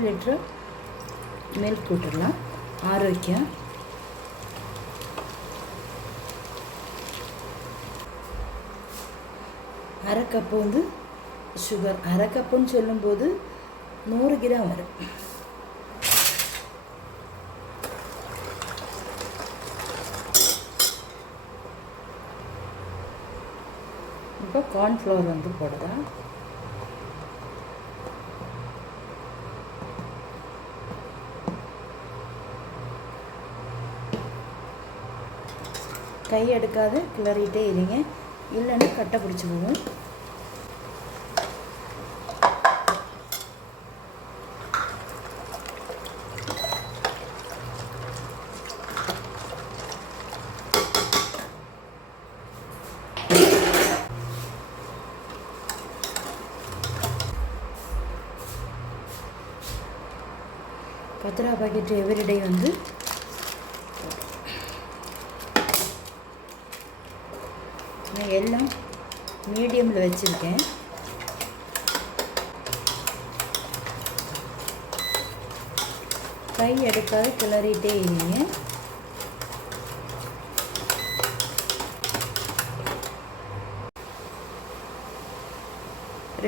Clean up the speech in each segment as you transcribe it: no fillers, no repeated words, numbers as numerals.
1 litre milk போட்டுடலாம். ஆரோக்கியம். அரை கப்பு வந்து சுகர். அரை கப்புன்னு சொல்லும்போது 100 கிராம் வரும். இப்போ கார்ன்ஃப்ளவர் வந்து போடலாம். கை எடுக்காது கிளறிட்டே இருங்க, இல்லைன்னா கட்டை பிடிச்சி போகும். பத்து பாக்கெட் எவ்ரிடே வந்து நான் எல்லாம் மீடியமில் வச்சுருக்கேன். கை எடுக்காத கிளறிட்டே இருங்க.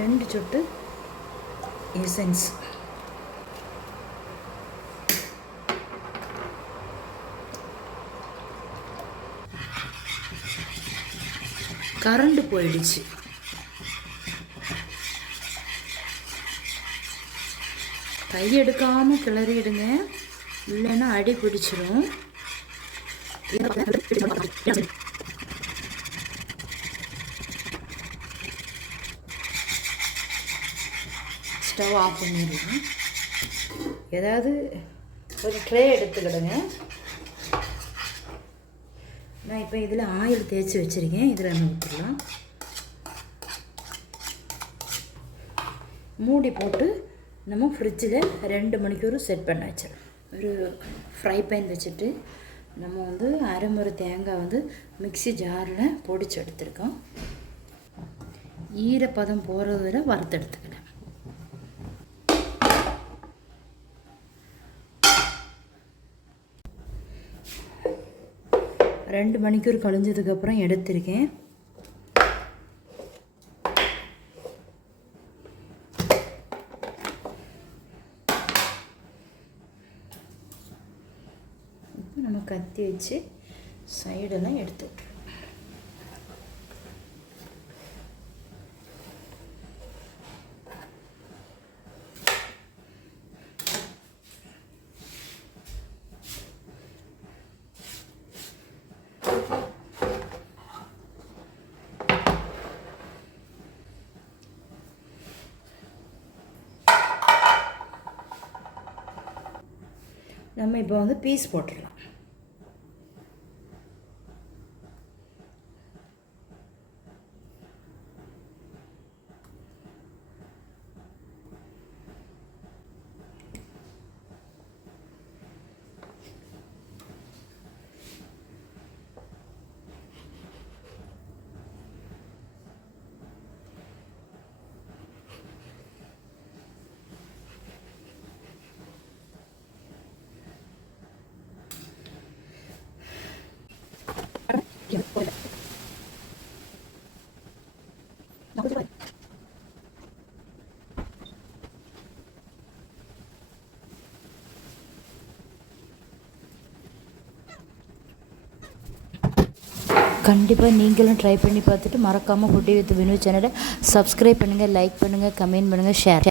ரெண்டு சொட்டு எசன்ஸ். கரண்டு போயிடுச்சு. கை எடுக்காமல் கிளறிடுங்க, இல்லைன்னா அடி பிடிச்சிரும். ஸ்டவ் ஆஃப் பண்ணிடுங்க. ஏதாவது ஒரு ட்ரே எடுத்துக்கிடுங்க. நான் இப்போ இதில் ஆயில் தேய்ச்சி வச்சுருக்கேன். இதில் நம்ம ஊற்றிடலாம். மூடி போட்டு நம்ம ஃப்ரிட்ஜில் 2 மணிக்கூர் செட் பண்ண வச்சிடலாம். ஒரு ஃப்ரை பேன் வச்சுட்டு நம்ம வந்து அரைமுறை தேங்காய் வந்து மிக்ஸி ஜாரில் பொடிச்சு எடுத்துருக்கோம். ஈரப்பதம் போகிறது வரை வறுத்து எடுத்துக்கலாம். 2 மணிக்கூர் கழிஞ்சதுக்கப்புறம் எடுத்திருக்கேன். இப்போ நம்ம கத்தி வச்சு சைடெல்லாம் எடுத்து விட்டுருவோம். நம்ம இப்போ வந்து பீஸ் போட்டுடலாம். கண்டிப்பாக நீங்களும் ட்ரை பண்ணி பார்த்துட்டு மறக்காமல் ஃபுட்டி வித் வினு சேனலை சப்ஸ்கிரைப் பண்ணுங்கள், லைக் பண்ணுங்கள், கமெண்ட் பண்ணுங்கள், ஷேர்.